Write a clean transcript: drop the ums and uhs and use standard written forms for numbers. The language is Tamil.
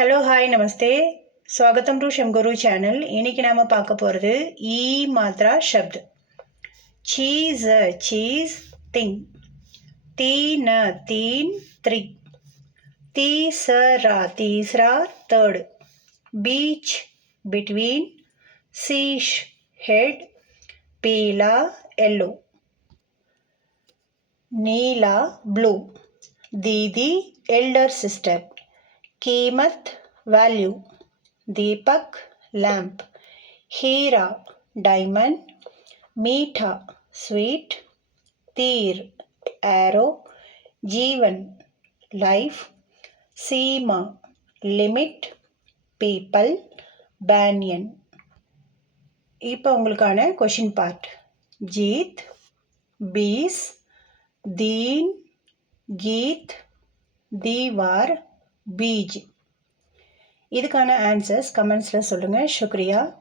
ஹலோ ஹாய் நமஸ்தே ஸ்வாகத்தம் டு ஷம்குரு சேனல். இன்னைக்கு நாம பார்க்க போகிறது ஈ மாத்ரா ஷப்த். சீஸ் சீஸ் திங், तीन तीन त्रिक, तीसरा तीसरा थर्ड, बीच बिटवीन, शीश हेड, पीला येलो, नीला ब्लू, दीदी एल्डर सिस्टर, कीमत वैल्यू, दीपक लैम्प, हीरा डायमंड, मीठा स्वीट, तीर एरो, जीवन लाइफ, सीमा लिमिट, पीपल பேனியன். இப்போ உங்களுக்கான கொஷின் பார்ட். ஜீத், பீஸ், தீன், கீத், தீவார், பீஜ். இதுக்கான ஆன்சர்ஸ் கமெண்ட்ஸில் சொல்லுங்கள். சுக்ரியா.